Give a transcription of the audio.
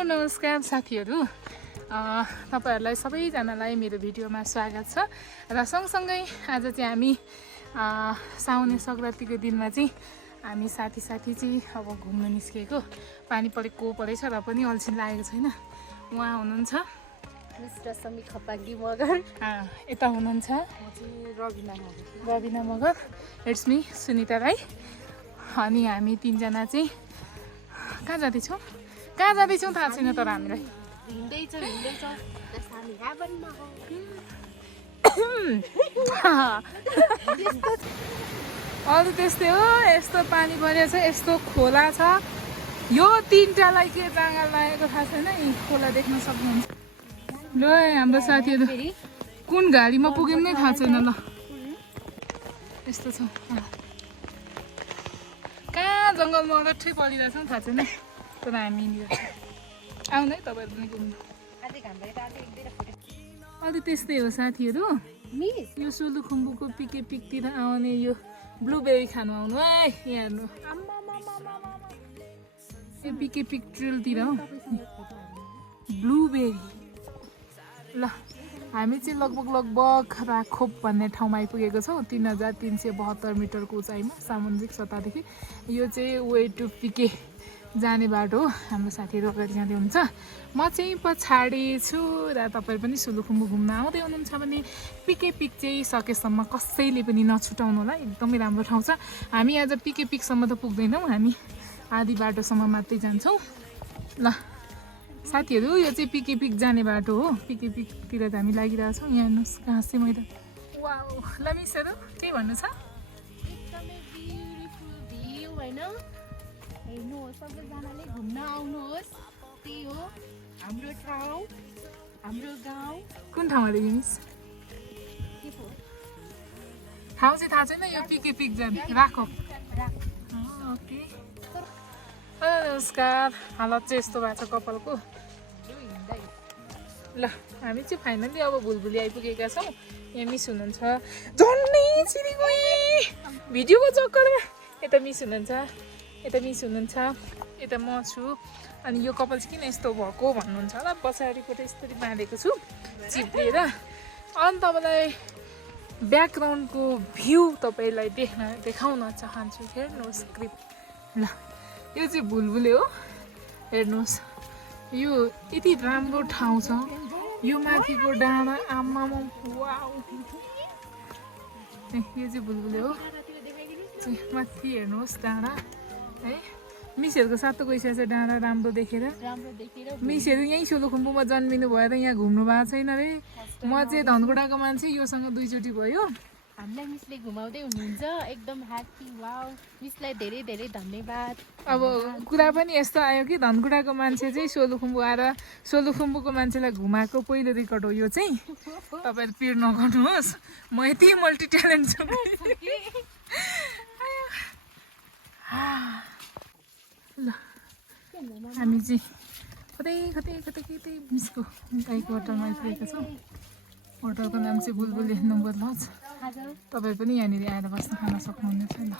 नमस्कार साथीहरू, तपाईहरुलाई सबैजनालाई मेरो भिडियोमा स्वागत छ र सँगसँगै आज चाहिँ हामी साउने संक्रान्तिको दिनमा चाहिँ हामी साथी चाहिँ अब घुम्न निस्केको। पानी परेको परेछ र पनि अल्छी लागेको छैन। उहाँ हुनुहुन्छ रश्मि खपागी मगर, यता हुनुहुन्छ रबिना मगर, इट्स मी सुनिता राई। अनि हामी तीनजना चाहिँ कहाँ जाँदैछौँ थाहा छैन, तर हामीलाई अरू त्यस्तै हो। यस्तो पानी परेको छ, यस्तो खोला छ। यो तीनटालाई के जाँगर लागेको थाहा छैन। यी खोला देख्न सक्नुहुन्छ। ल हाम्रो साथीहरू कुन गाडीमा पुग्यौँ नै थाहा छैन। ल यस्तो छ, कहाँ जङ्गलमा अलट्ठै परिरहेछ थाहा छैन, तर हामी आउनु है तपाईँहरू पनि घुम्नु। अरू त्यस्तै हो साथीहरू। यो सोलुखुम्बुको पिके पिकतिर आउने यो ब्लुबेरी खानु आउनु है। यहाँ हेर्नु, यो पिके पिक ट्रेलतिर हो ब्लुबेरी। ल हामी चाहिँ लगभग राखोप भन्ने ठाउँमा आइपुगेको छौँ। 3372 मिटरको उचाइमा सामुद्रिक सतहदेखि। यो चाहिँ वे टु पिके जाने बाटो हो। हाम्रो साथीहरू अगाडि जाँदै हुन्छ, म चाहिँ पछाडि छु। र तपाईहरु पनि सोलुखुम्बु घुम्न आउँदै हुनुहुन्छ भने पिके पिक चाहिँ सकेसम्म कसैले पनि नछुटाउनु होला। एकदमै राम्रो ठाउँ छ। हामी आज पिके पिकसम्म त पुग्दैनौँ, हामी आधी बाटोसम्म मात्रै जान्छौँ। ल साथीहरू, यो चाहिँ पिके पिक जाने बाटो हो। पिके पिकतिर त हामी लागिरहेछौँ। यहाँ हेर्नुहोस् घाँसे मैदान। वाउ, ल मिसहरू के भन्नु छ? एकदमै ब्युटिफुल भ्यू हैन। हेर्नुहोस्, सबैजनाले घुम्न आउनुहोस्। त्यही हो हाम्रो ठाउँ, हाम्रो गाउँ। कुन ठाउँमा देखि मिस? ठाउँ चाहिँ थाहा छैन। यो पिके पिक जाने राखो। ओके, नमस्कार। हालत चाहिँ यस्तो भएको छ कपालको। ल हामी चाहिँ फाइनली अब भुलभुली आइपुगेका छौँ। यहाँ मिस हुनुहुन्छ, झन्डै छिरी गएँ भिडियोको चक्करमा। यता मिस हुनुहुन्छ, यता म छु। अनि यो कपाल चाहिँ किन यस्तो भएको भन्नुहुन्छ होला। पछाडिपट्टि यस्तरी बाँधेको छु चिप्लेर। अनि तपाईँलाई ब्याकग्राउन्डको भ्यू तपाईँलाई देखाउन चाहन्छु। हेर्नुहोस् क्लिप। ल यो चाहिँ भुलभुले हो। हेर्नुहोस्, यो यति राम्रो ठाउँ छ। यो माथिको डाँडा, आमामा वाउ। यो चाहिँ भुलभुले हो। माथि हेर्नुहोस् डाँडा है। मिसहरूको सातो गइसकेको छ डाँडा राम्रो देखेर। मिसहरू यहीँ सोलुखुम्बुमा जन्मिनु भएर यहाँ घुम्नु भएको छैन रे। म चाहिँ धनकुटाको मान्छे, योसँग 2 चोटि भयो। हामीलाई मिसले घुमाउँदै हुनुहुन्छ, एकदम ह्याप्पी। वाउ, मिसलाई धेरै धेरै धन्यवाद। अब कुरा पनि यस्तो आयो कि धनकुटाको मान्छे चाहिँ सोलुखुम्बु आएर सोलुखुम्बुको मान्छेलाई घुमाएको पहिलो रेकर्ड हो यो चाहिँ। तपाईँहरू पिर नगर्नुहोस्, म यति मल्टी ट्यालेन्ट छु। ल हामी चाहिँ कतै मिसको गाईको होटलमा आइपुगेका छौँ। होटलको नाम चाहिँ बुलबुले नम्बर लज। तपाईहरु पनि यहाँनिर आएर बस्न खान सक्नुहुनेछ। ल